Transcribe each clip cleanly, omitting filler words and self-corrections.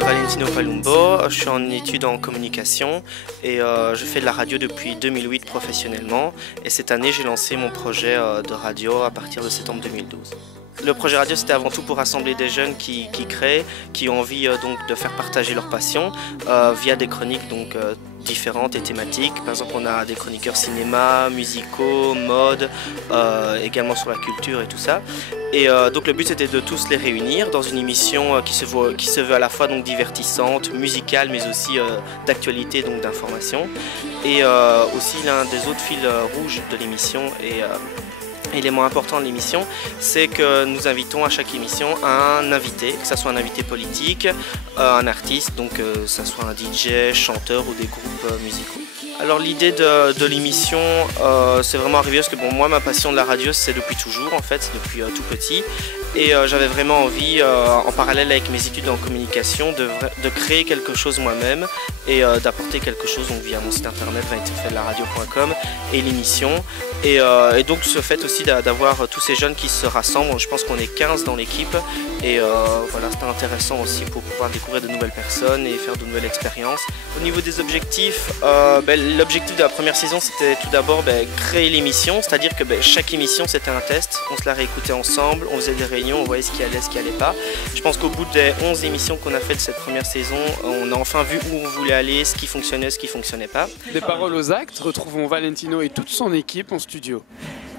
Valentino Palumbo, je suis en études en communication et je fais de la radio depuis 2008 professionnellement. Et cette année, j'ai lancé mon projet de radio à partir de septembre 2012. Le projet radio, c'était avant tout pour rassembler des jeunes qui créent, qui ont envie donc de faire partager leur passion via des chroniques donc différentes et thématiques. Par exemple, on a des chroniqueurs cinéma, musicaux, mode, également sur la culture et tout ça. Et donc le but c'était de tous les réunir dans une émission qui se veut à la fois donc divertissante, musicale, mais aussi d'actualité, donc d'information. Et aussi l'un des autres fils rouges de l'émission et l'élément important de l'émission, c'est que nous invitons à chaque émission un invité, que ce soit un invité politique, un artiste, donc que ce soit un DJ, chanteur ou des groupes musicaux. Alors l'idée de l'émission, c'est vraiment arrivé parce que bon, moi ma passion de la radio c'est depuis toujours en fait, c'est depuis tout petit. Et j'avais vraiment envie, en parallèle avec mes études en communication, de créer quelque chose moi-même et d'apporter quelque chose donc, via mon site internet vanitefaidelaradio.com et l'émission. Et donc ce fait aussi d'avoir tous ces jeunes qui se rassemblent, je pense qu'on est 15 dans l'équipe. Et voilà, c'était intéressant aussi pour pouvoir découvrir de nouvelles personnes et faire de nouvelles expériences. Au niveau des objectifs, l'objectif de la première saison c'était tout d'abord créer l'émission, c'est-à-dire que chaque émission c'était un test, on se la réécoutait ensemble, on faisait des réunions, on voyait ce qui allait, ce qui allait pas. Je pense qu'au bout des 11 émissions qu'on a fait de cette première saison, on a enfin vu où on voulait aller, ce qui fonctionnait, ce qui fonctionnait pas. Des paroles aux actes, retrouvons Valentino et toute son équipe en studio.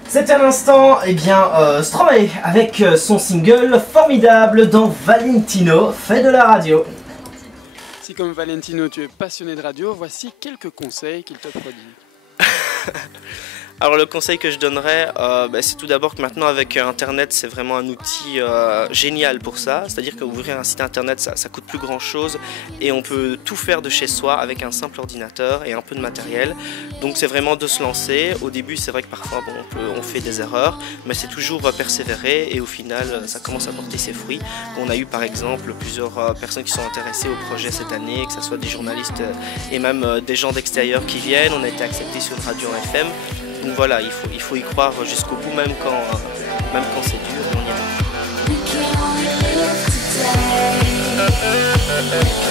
C'était à l'instant, Stromae avec son single formidable dans Valentino fait de la radio. Si comme Valentino tu es passionné de radio, voici quelques conseils qu'il te prodigue. Alors le conseil que je donnerais, c'est tout d'abord que maintenant avec Internet, c'est vraiment un outil génial pour ça. C'est-à-dire qu'ouvrir un site Internet, ça coûte plus grand chose et on peut tout faire de chez soi avec un simple ordinateur et un peu de matériel. Donc c'est vraiment de se lancer. Au début, c'est vrai que parfois on fait des erreurs, mais c'est toujours persévérer et au final, ça commence à porter ses fruits. On a eu par exemple plusieurs personnes qui sont intéressées au projet cette année, que ce soit des journalistes et même des gens d'extérieur qui viennent. On a été acceptés sur une radio en FM. Donc voilà, il faut y croire jusqu'au bout, même quand c'est dur, on y arrive.